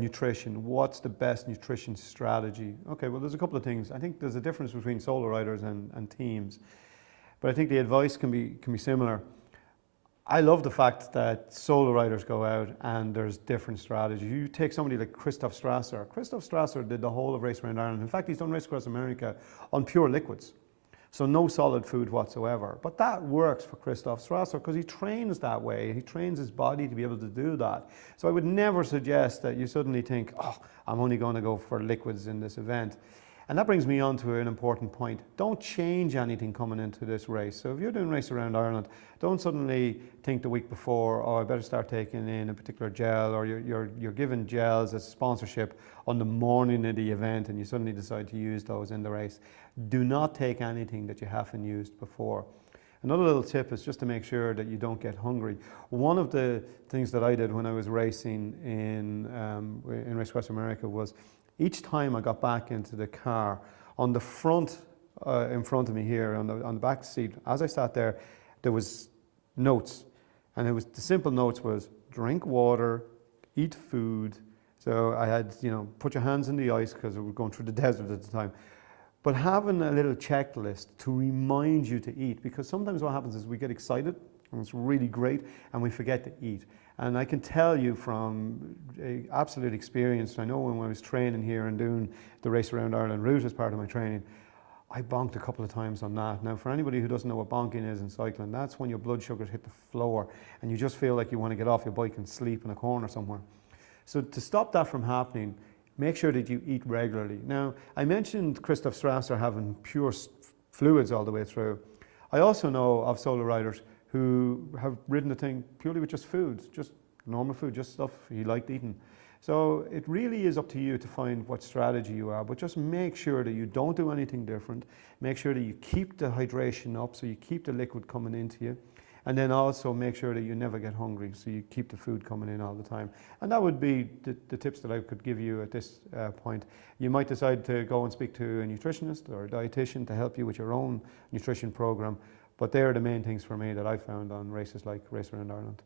nutrition. What's the best nutrition strategy? Okay, well, there's a couple of things. I think there's a difference between solo riders and teams, but I think the advice can be similar. I love the fact that solo riders go out and there's different strategies. You take somebody like Christoph Strasser. Christoph Strasser did the whole of Race Around Ireland. In fact, he's done Race Across America on pure liquids. So no solid food whatsoever. But that works for Christoph Strasser because he trains that way. He trains his body to be able to do that. So I would never suggest that you suddenly think, oh, I'm only going to go for liquids in this event. And that brings me on to an important point. Don't change anything coming into this race. So if you're doing Race Around Ireland, don't suddenly think the week before, oh, I better start taking in a particular gel, or you're given gels as sponsorship on the morning of the event and you suddenly decide to use those in the race. Do not take anything that you haven't used before. Another little tip is just to make sure that you don't get hungry. One of the things that I did when I was racing in Race Across America was each time I got back into the car, on the front, in front of me here, on the back seat, as I sat there, there was notes. And the simple notes was, drink water, eat food. So I had, put your hands in the ice because we were going through the desert at the time. But having a little checklist to remind you to eat, because sometimes what happens is we get excited, and it's really great, and we forget to eat. And I can tell you from absolute experience, I know when I was training here and doing the Race Around Ireland route as part of my training, I bonked a couple of times on that. Now, for anybody who doesn't know what bonking is in cycling, that's when your blood sugars hit the floor and you just feel like you want to get off your bike and sleep in a corner somewhere. So to stop that from happening, make sure that you eat regularly. Now, I mentioned Christoph Strasser having pure fluids all the way through. I also know of solo riders who have ridden the thing purely with just food, just normal food, just stuff he liked eating. So it really is up to you to find what strategy you are, but just make sure that you don't do anything different. Make sure that you keep the hydration up, so you keep the liquid coming into you. And then also make sure that you never get hungry, so you keep the food coming in all the time. And that would be the tips that I could give you at this point. You might decide to go and speak to a nutritionist or a dietitian to help you with your own nutrition program, but they're the main things for me that I found on races like Race Around Ireland.